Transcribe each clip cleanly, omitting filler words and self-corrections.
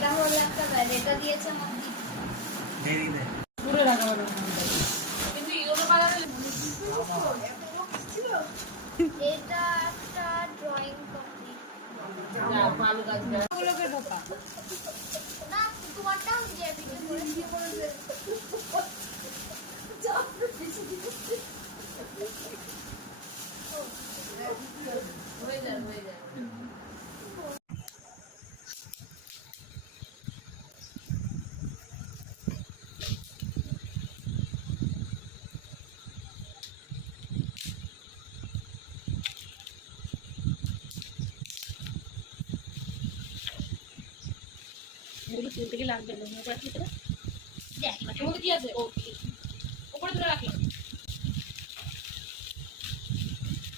এটা হলো একটা ব্যাগ, এটা দিয়েছে আমার দিদি। পুরো রাখা হলো কিন্তু ইয়েলো কালারের এটা একটা ড্রয়িং কমপ্লিট। আলু গাছ গুলোকে ঢোকা না তোমারটাও দিয়ে দিতে বলেছি বলেছে। হয়ে যায় হয়ে যায়। এগুলো তুলতে গেলে লাগবে না উপরে কি করে দেখ এর মধ্যে কি আছে? ও উপরে তুলে রাখলাম।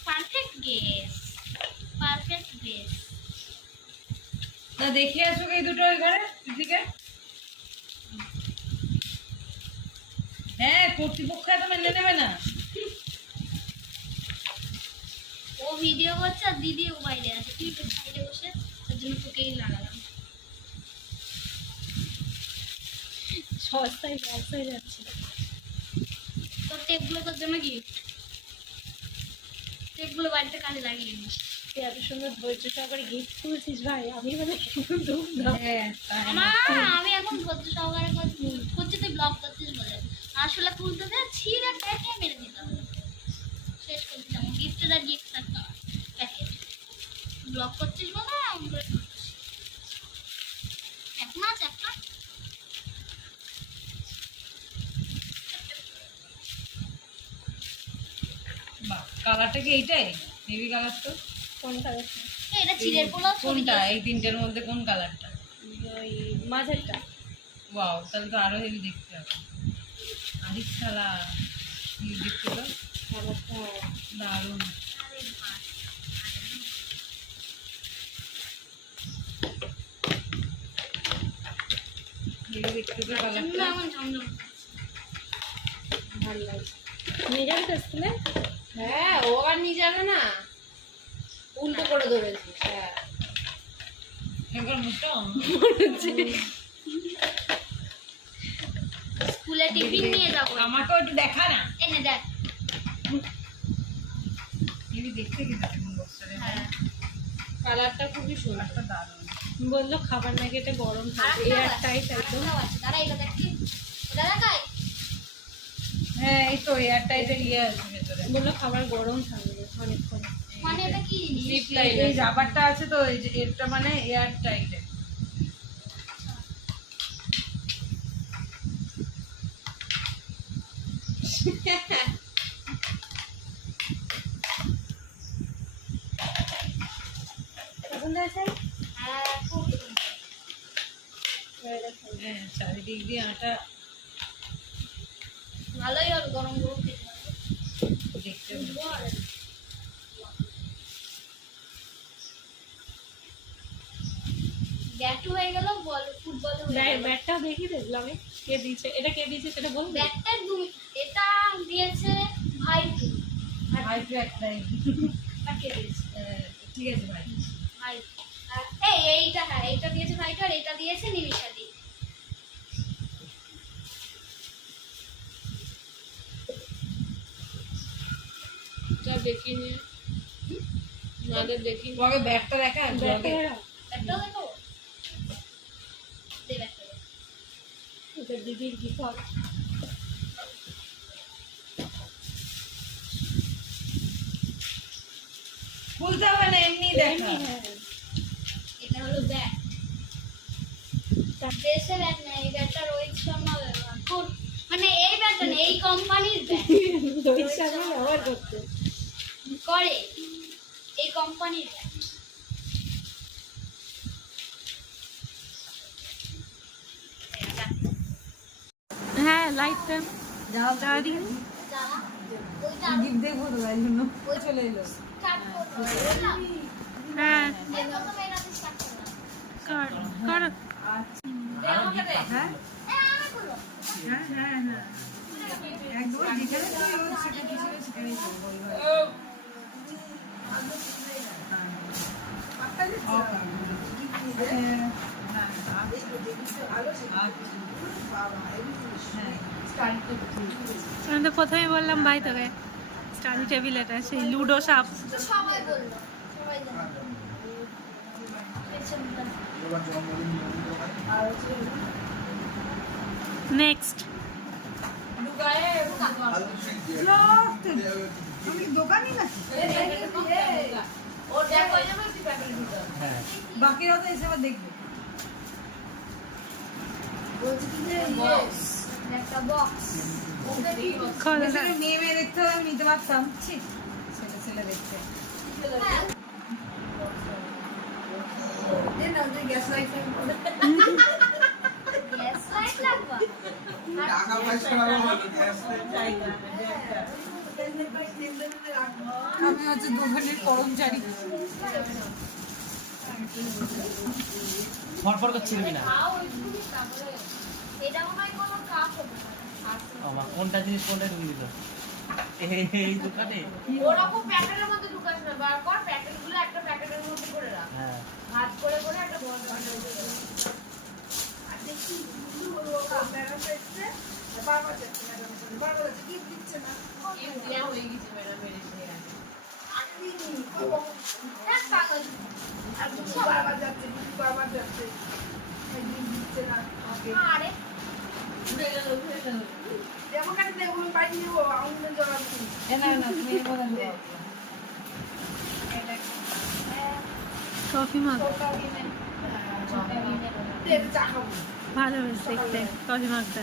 Perfect guess, perfect guess. না দেখিয়ে আসো এই দুটো ওই ঘরে দিদিকে। হ্যাঁ কর্তৃপক্ষ এত মেনে নেবে না। ও ভিডিও করছে আর দিদি মোবাইলে আছে, ঠিক আছে সাইডে বসে, তার জন্য তোকেই লাগালাম। সস্তায় লস হয়ে যাচ্ছে। তোর টেপগুলো তোর জন্য গিফট, টেপগুলো বাড়িতে কাজে লাগিয়ে নিস। তুই এত সুন্দর ধৈর্য সহকারে গিফট করছিস ভাই, আমি মানে হ্যাঁ আমি এখন ধৈর্য সহকারে করছি, তুই ব্লগ করছিস বলে আসলে খুলতে দে, ছিঁড়ে প্যাকে মেরে দিতাম, শেষ করে দিতাম। গিফটের আর গিফট থাকতাম প্যাকেট, ব্লগ করছিস বলে এমন করে করছিস। এখন আছে একটা কালারটা কি এইটাই নেভি কালার? তো কোন কালার? এটা চিড়ের পোলাও ছবি কোনটা দিয়েছে। এই তিনটের মধ্যে কোন কালারটা? ওই মাঝেরটা। ওয়াও তাহলে তো আরো হেভি দেখতে হবে। আরিফ শালা কি দেখতে তো কালারটা দারুণ। আরে বাহ, হেভি দেখতে তো জন্য কালারটা। এমন ঝমঝম ভালো লাগছে। নিয়ে যাবে তো স্কুলে? হ্যাঁ ও আর নিয়ে যাবে না, উল্টো করে ধরেছি। হ্যাঁ একবার মুটো স্কুলে টিফিন নিয়ে যাবো। আমাকেও একটু দেখা না। এনে দেখ। হেভি দেখতে কিন্তু বক্সরে হ্যাঁ কালারটা খুবই সুন্দর। কালারটা দারুণ। বললো খাবার নাকি এটা গরম থাকবে, আরেকটাও এয়ার আছে, টাইট একদম। আরেকটাও আছে। দাঁড়া এটা দেখি, এটা দেখাই। হ্যাঁ এই তো এয়ার টাইটের ইয়ে আছে ভেতরে। বললো খাবার গরম থাকবে অনেকক্ষণ। মানে এটা কি জিনিস? জিপ লাইন এই রাবারটা আছে তো এই যে এটা মানে এয়ার টাইটের। পছন্দ হয়েছে? হ্যাঁ খুব সুন্দর। হ্যাঁ চারিদিক দিয়ে আটা ভালোই হল, গরম গরম খেতে পারবো। দেখতে ব্যাট হয়ে গেল, বল ফুটবল হয়ে গেল। ব্যাটটাও দেখি দেখলাম কে দিয়েছে, এটা কে দিয়েছে সেটা বলবে? ব্যাটটা এটা দিয়েছে ভাই তুই। ভাই তো একটাই। আর কে দিয়েছে? ঠিক আছে ভাই। ভাই। আর এইটা, হ্যাঁ এইটা দিয়েছে ভাইটা, আর এটা দিয়েছে নিমিষা দি। যা দেখি নিয়ে নাদের দেখি। তোমাকে ব্যাগটা দেখা ব্যাটটা ব্যাটটাও দেখো। দে ব্যাটটা দে। এটা দিদির গিফট। খুলতে হবে না এমনি দেখা। এটা হলো ব্যাট। দেশে ব্যাট না, এই ব্যাটটা রোহিত শর্মা ব্যবহার মানে এই ব্যাটটা না, এই কোম্পানির ব্যাট রোহিত শর্মা ব্যবহার করতে করে, এই কোম্পানির ব্যাট। হ্যাঁ লাইটটা যাও যাওয়া দিকে দাঁড়া, ওইটা গিফট দেখবো তো তাই জন্য চলে এলো। স্টার্ট করতে হবে, বুঝলাম? হ্যাঁ এই প্রথমে এটা দিয়ে স্টার্ট করলাম। কর কর। দে আমাকে দে। হ্যাঁ আমি বলবো। হ্যাঁ হ্যাঁ হ্যাঁ একদম যেখানে তুমি রোজ সেটা কিসের সেখানেই করবো। পাক্কা দিচ্ছে। আমি তো প্রথমেই বললাম ভাই তোকে স্টাডি টেবিল এটা সেই লুডো সাপ। সবাই বললো, সবাই জানে। পেছনটা। নেক্সট বাকিরাও তো এসে আবার দেখবে। বলছি কি যে একটা বক্স। মেয়ে মেয়ে দেখতে হবে, আমি নিতে পারতাম। ছি, ছেলে ছেলে দেখতে। গ্যাস লাইট লাগবে। আমি হচ্ছে দোকানের কর্মচারী। ফটফট করছিল না এটা মনে হয় কোনো কাপ হবে না। আমার কোনটা জিনিস কোনটা ঢুকিয়ে দিল এই দোকানে। ওরকম প্যাকেটের মধ্যে ঢুকাস না, বার কর প্যাকেটগুলো একটা প্যাকেটের মধ্যে করে রাখ, হ্যাঁ ভাত করে করে একটা বড় বড় আর দেখি ও ক্যামেরা পেছে বারবার যাচ্ছে ম্যাডাম, বারবার যাচ্ছে কি দিচ্ছে না, কি দেয়া হয়ে গেছে ম্যাডাম এর এসে আগে হ্যাঁ কাগজ। আর দুটো বারবার যাচ্ছে, দুটো বারবার যাচ্ছে, একদিন দিচ্ছে না ওকে। আরে উড়ে গেল যেমন কাছে দেখুন বাড়ি নিয়ে ও আউন্ডে জবাব দিই না না তুমি এর মধ্যে ঢুকাও। কফি মাগ চা খাবো ভালো বেশ দেখতে কফি মাগটা।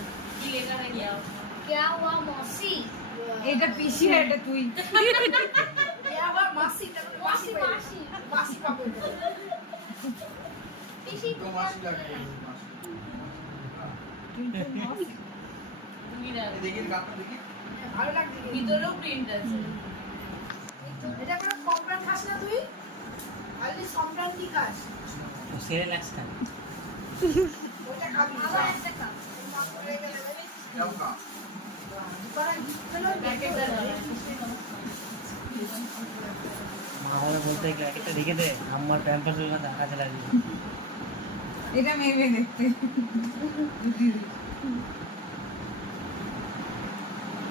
क्या हुआ मौसी? এটা পিসি আর এটা তুই। আবার মাসি মাসি मासी মাসি পাবো पिसी তুমি না ভালো লাগছে ভিতরেও প্রিন্ট আছে। এটা কোনো কমপ্লেন খাস না তুই খালি সম্প্রান কি খাস সেরেলাক্স খান ওটা খাবি আবার একটা কাপ। মা হলে বলতে একটা রেখে দে আমার প্যাম্পাস কাজে লাগবে। এটা মেয়ে মেয়ে দেখতে।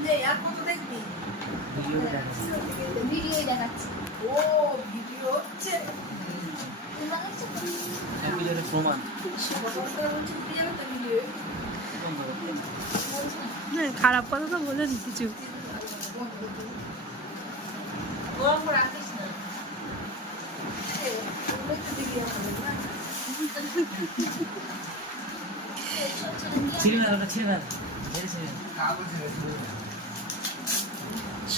যে আর কত দেখবি ভিডিও দেখে ভিডিও দেখাচ্ছি। ও ভিডিও হচ্ছে তোমরা দেখছো তো? ভিডিওর প্রমাণ হ্যাঁ খারাপ কথা তো বলেনি কিছু। গরম করে রাখিস না ছিঁড়ে না ওটা ছিঁড়ে না ছেড়ে ছেড়ে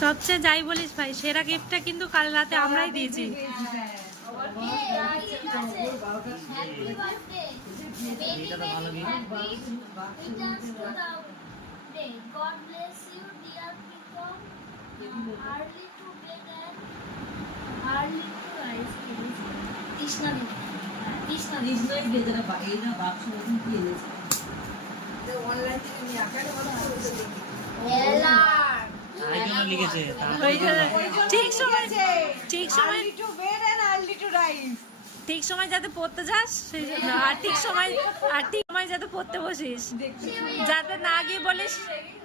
সবচেয়ে যাই বলিস ভাই সেরা গিফটটা কিন্তু কাল রাতে আমরাই দিয়েছি। Happy birthday. Many, এটা তো ভালো many gift। happy returns to the day. God bless you, dear Pritam. Early to bed and early to rise. Krishna Devi. Krishna Devi. Online থেকে নিয়ে আকারে কথা বলতে দেখি Ella. তাই জন্য লিখেছে ওই জন্য ঠিক সময় ঠিক সময় to bed and early to rise. ঠিক সময় যাতে পড়তে যাস সেই জন্য আর ঠিক সময় যাতে পড়তে বসিস যাতে না গিয়ে বলিস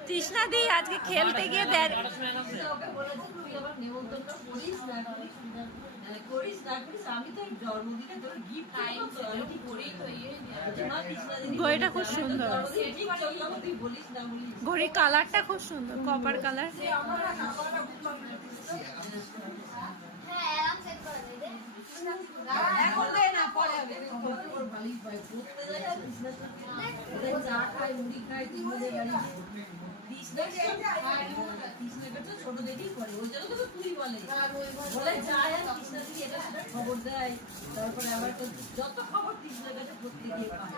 তৃষ্ণা দি আজকে খেলতে গিয়ে দেখ ঘড়িটা খুব সুন্দর, ঘড়ির কালারটা খুব সুন্দর কপার কালার। হ্যাঁ, অ্যালার্ম সেট করে দে। এখন দে না পরে হবে। চা খাই মুড়ি খাই তিন বজে বাড়ি ছোট দেখেই করে ওই জন্য তো তুই বলে বলে যায় আর কৃষ্ণা দিদি এটা সেটা খবর দেয় তারপরে আবার তো যত খবর কৃষ্ণার কাছে প্রত্যেক দিয়ে পায়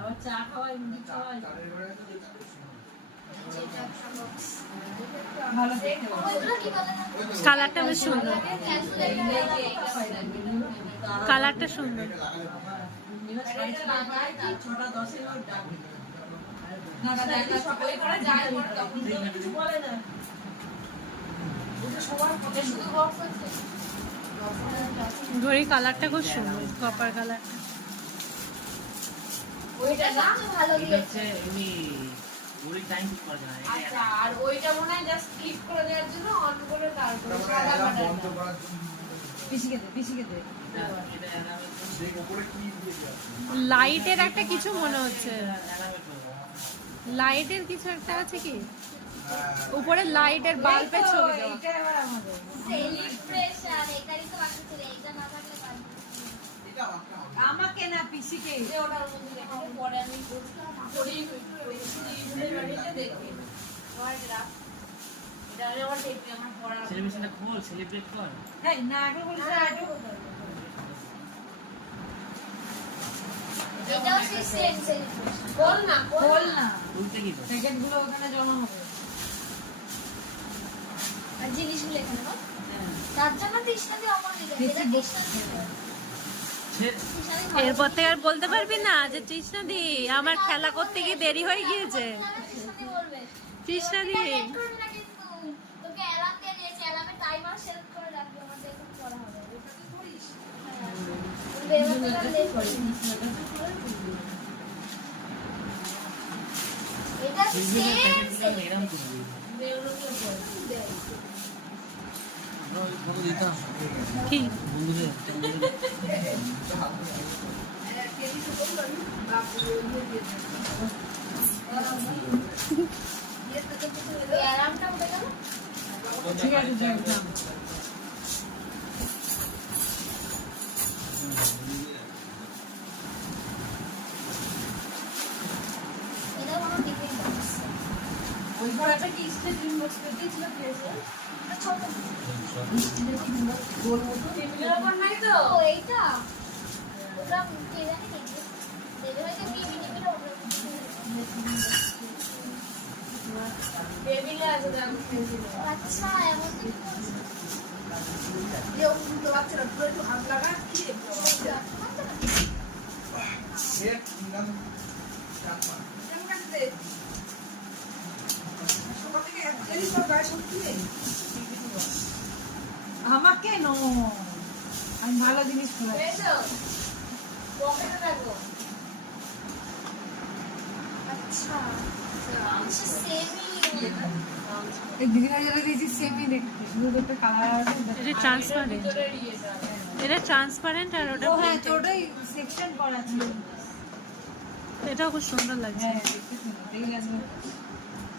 আবার চা খাওয়ায় মুড়ি খাওয়ায় ভালো দেখতে ওইগুলো কি বলে না? কালারটা বেশ সুন্দর, ক্যালকুলেটর। কালারটা সুন্দর। এবার সাড়ে ছটা 10-এর ওর ডাকে না দাদা সবাই করে যায় তখন তো কিছু বলে না শুধু বক্স আছে। ঘড়ির কালারটা খুব সুন্দর কপার কালারটা। ওইটা না ভালো এটা দিয়েছে হচ্ছে এমনি ঘড়ির টাইম ঠিক করা যায় না আচ্ছা আর ওইটা মনে হয় জাস্ট ক্লিক করে দেওয়ার জন্য অন করে তারপরে সাদা বাটন পিছিয়ে দে এটা এটা অ্যালার্মের লাইটের একটা কিছু মনে হচ্ছে, লাইটের কিছু একটা আছে কি উপরে লাইটের বাল্বের ছবি দেওয়া। এইটা এবার আমাদের সেলিব্রেশন এটারই তো বাকি ছিল এইটা না থাকলে পারবো আমাকে না পিসিকে যে ওটার মধ্যে লেখা পরে আমি পড়ি বাড়িতে দেখি এটা হলো আমার টেপে আমার পড়া সেলিব্রেশনটা খোল, সেলিব্রেট কর। হ্যাঁ না আগে বলছি আগে এটাও সেই সেম সেলিব্রেশন বল না খুলতে কি তো? প্যাকেট গুলো ওখানে জমা হবে আর জিনিসগুলো এখানে না হ্যাঁ তার জন্য তৃষ্ণাদি অমর দিকে এটা তৃষ্ণাদি এরপর থেকে আর বলতে পারবি না যে তৃষ্ণাদি আমার খেলা করতে গিয়ে দেরি হয়ে গিয়েছে। তৃষ্ণাদি বলবে তৃষ্ণাদি লেট করবি না কিন্তু তোকে অ্যালার্ম দিয়ে দিয়েছে অ্যালার্মে টাইমার সেট করে রাখবি আমাদের এখন করা হবে এটা কি করিস বলবে এবার তোরা লেট করিস এটা সেলিব্রেশনের সেম প্যাকেটগুলো এরকম করবি। আমরা ওই ফটো দিতাম কি বন্ধুদের। অ্যালার্মটা উঠে গেল ঠিক আছে একদম এটা কোনো টিফিন বক্স ওই ঘরটা কি স্টেজ রুম বক্স পেতে ছিল প্লেসে এটা ছোট স্টেজ রুম বক্স গোল মতো টেবিলের উপর নাই তো ও এইটা ওটা কে জানি দেখবে দেবে হয়তো বিবি টিভিটা ওটা টেবিলে আছে দেখো পেন্সিল আচ্ছা এমন কি ये उनको बाচ্চারা পুরো একটু হাত লাগা কি আমাকে নো আমি ভালো জিনিস খুঁজছি পেয়েছো পকেটে রাখো আচ্ছা সেমি এই দিদিরা যেটা দিয়েছি সেমই দেখতে শুধু একটা কালার আছে এটা ট্রান্সপারেন্ট, এটা ট্রান্সপারেন্ট আর ওটা ও হ্যাঁ তো ওটাই সেকশন করা ছিল এটাও খুব সুন্দর লাগছে, হ্যাঁ দেখতে সুন্দর দেখে লাগবে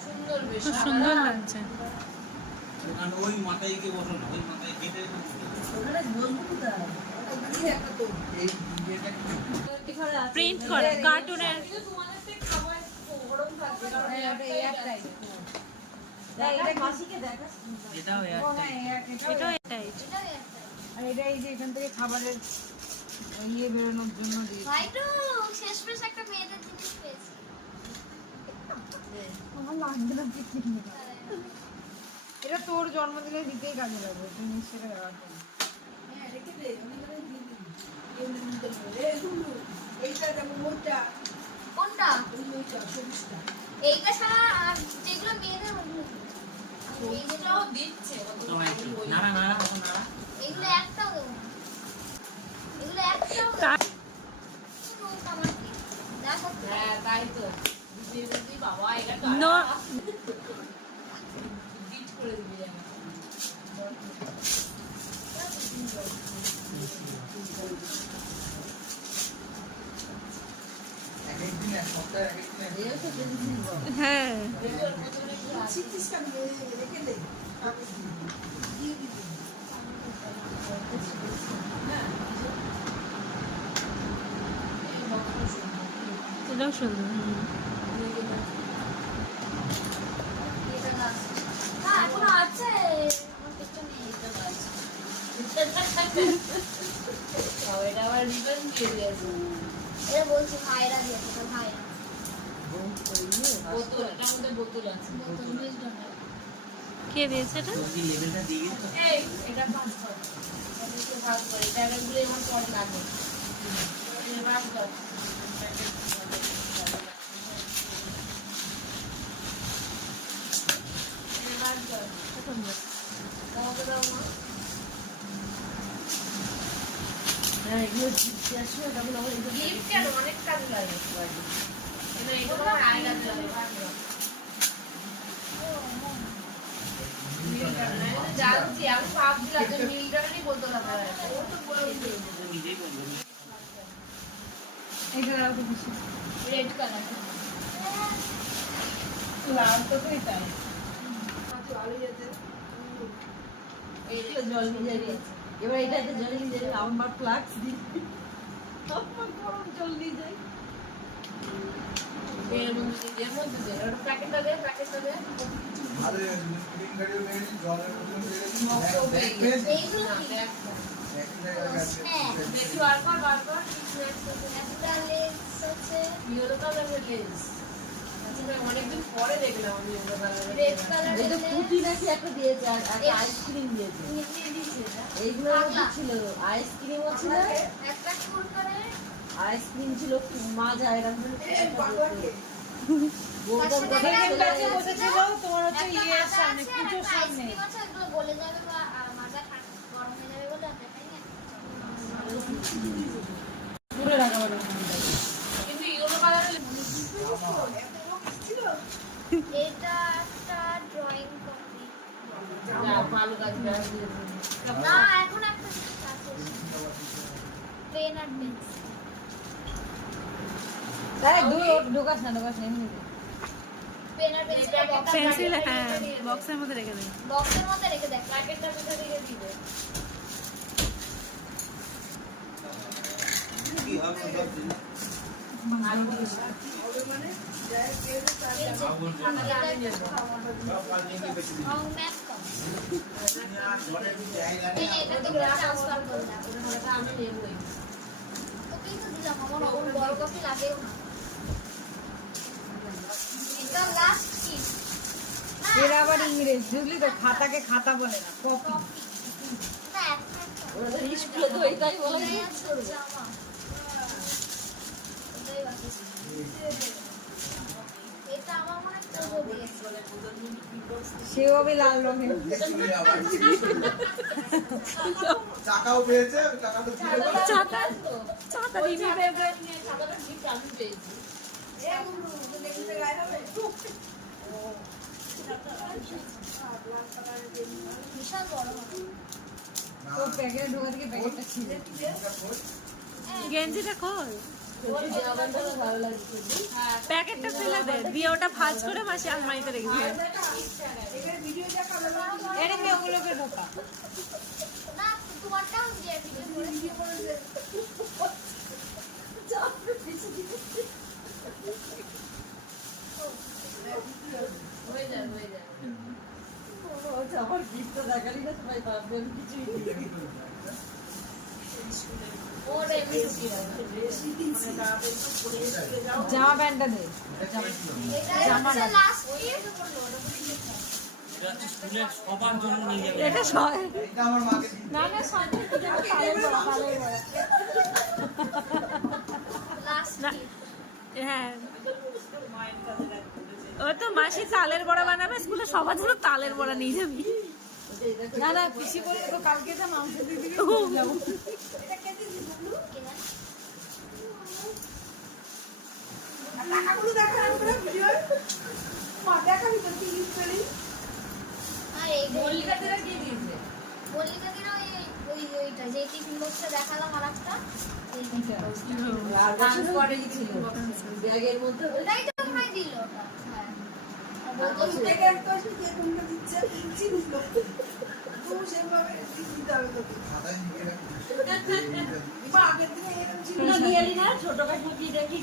সুন্দর বেশ খুব সুন্দর লাগছে। আর ওই মাথায় গিয়ে বসো না, ওই মাথায় গেটে ওখানে বসবো কোথায় একটা তো এই এটা কি? প্রিন্ট করা কার্টুনের তোমাদের খাবার গরম থাকবে কারণ এটা এয়ার টাইট এটা মাসিকে দেখাস এটাও ও হ্যাঁ এটাও এটাই। এটাও একটা আর এটা এই যে এখান থেকে খাবারের ইয়ে বেরোনোর জন্য দিয়েছি ভাই তো শেষমেশ একটা মেয়েদের জিনিস পেয়েছি আমার লাগবে না পিকনিক এটা তোর জন্মদিনে দিতেই কাজে লাগবে তুই নিশ্চয়ই ব্যবহার করবি হ্যাঁ রেখে দে আমি মানে দিয়ে দিই এমনি নিতে হবে এই গুলো এইটা যেমন ওইটা কোনটা ওইটা সবুজটা এইটা ছাড়া আর যেগুলো মেয়েদের ওগুলো এইটাও দিচ্ছে সবাই একটু নাড়া নাড়া মতো নাড়া। এগুলো একটাও দেবো না এগুলো একটাও তা- আমার কি দেখো হ্যাঁ তাই তো দিদি বাবা এটা নো গিফট করে দিবি হ্যাঁ ছিটিসটা রেখে দে দিয়ে দিবি এটাও সুন্দর। এটা না না এখনো আছে আমার পেছনে এটা আছে এটা আবার রিটার্ন দিয়ে দিয়েছে এটা বলছি ভাইরা দিয়েছে তো ভাইরা বোতল এটার মধ্যে বোতল আছে বোতল মিষ্টি কে দিয়েছে এটা? যদি লেভেলটা দিয়ে দিত এই এটা ভাগ কর এটাকে ভাগ কর এটা গুলো আমার পরে লাগে এটা ভাগ কর এটা ভাগ কর তোমাকে দাও না হ্যাঁ এগুলো গিফট আসবে এটা বলে গিফট কেন অনেক কাজ লাগে আছে মিলটারই বলতে লাগা ও তো বলে নিজেই বলবো এটা আর তো বেশি রেড কালার লাল তো তুই তাই এই তো জল ভিজে দিয়েছে এবার এটাতে জল ভিজে দিলে আমার ফ্লাক্স দিই আমার গরম জল দিয়ে যাই এর মধ্যে দে ওটা প্যাকেটটা দে আরে স্ক্রিন গাড়িও নেই জলের মধ্যে এইগুলো কি হ্যাঁ দেখি বার কর একটা লেন্স আছে ইয়েলো কালারের লেন্স আচ্ছা অনেকদিন পরে দেখলাম আমি ইয়েলো কালারের রেড কালার এই তো পুঁটি নাকি একটা দিয়েছে আর একটা আইসক্রিম দিয়েছে এইগুলো ছিল আইসক্রিমও ছিল একটা কুরকুরে আইসক্রিম ছিল মাজা এরকম বসেছিল তোমার হচ্ছে ইয়ের সামনে পুজোর সামনে আইসক্রিম আছে এগুলো গলে যাবে বা মাজা গরম হয়ে যাবে বলে আমরা খাই না পুরো রাখা বলো কিন্তু ইয়েলো কালারের এটা একটা ড্রয়িং কপি যা ভালো কাজ দিয়েছে না এখন একটা জিনিস আছে পেন আর পেন্সিল তাই ঢোকাস না এমনি পেন আর পেন্সিল পেন্সিল হ্যাঁ বক্সের মধ্যে রেখে দেয় বক্সের মধ্যে রেখে দেখ প্যাকেটটা কোথা থেকে দিবে এটা তো ট্রান্সফার করলাম ওটা আমি নেবই তোকেই তো দিলাম আমার ওর বড় কপি লাগেও না এটা লাস্ট কি এর আবার ইংরেজ বুঝলি তো খাতাকে খাতা বলে না কপি না একটা ওরা তো স্কুলে তো এটাই বলে ওটাই আছে জামা ওটাই বাকি ছিল। এটা আমার মনে হয় পুরো দিয়েছে সেও হবে লাল রঙের চাকাও পেয়েছে চাকা তো ছিল না। ছাতা ছাতা দিবি সাদাটা ঠিক আমি পেয়েছি বিশাল বড় হবে তো প্যাকেটে ঢোকা থেকে প্যাকেটটা ছিল গেঞ্জিটা খোল ভালো লাগছে প্যাকেটটা ফেলে দে দিয়ে ওটা ভাঁজ করে মাসি আলমারিতে রেখে দিবে এরকম ওগুলোকে ঢোকা না তোমারটাও দিয়ে ভিডিও করে হয়ে যায় আমার গিফটটা দেখালি না সবাই ভাববে আমি কিছুই দিই ওর এমনি জামা প্যান্টটা দে এটা হচ্ছে লাস্ট এটা হচ্ছে স্কুলের সবার জন্য নিয়ে যাবে এটা এটা আমার মাকে দিতে না না সবাই তালের বড়া লাস্ট না হ্যাঁ ও তো মাসি তালের বড়া বানাবে স্কুলে সবার জন্য তালের বড়া নিয়ে যাবি না না পিসি বলে তো কালকে যা মাংস দিয়ে দিবি যাবো টাকাগুলো দেখা আমরা ভিডিও মা দেখাবি তো কি গিফট পেলি আর এই মল্লিকাদের কি দিয়েছে মল্লিকা দিন ওইটা যে টিফিন বক্সটা দেখালাম আর একটা আর ট্রান্সপোর্টে ছিল ব্যাগের মধ্যে ওটাই তো ভাই দিল ওটা হ্যাঁ আর বলতো থেকে একটা আসলে কে কোনটা দিচ্ছে চিনিস তো তুমি সেভাবে দিতে হবে তোকে খাতায় লিখে রাখি মা আগের দিনে এরকম ছিল না দিয়ে না ছোট কাকু কি দেখি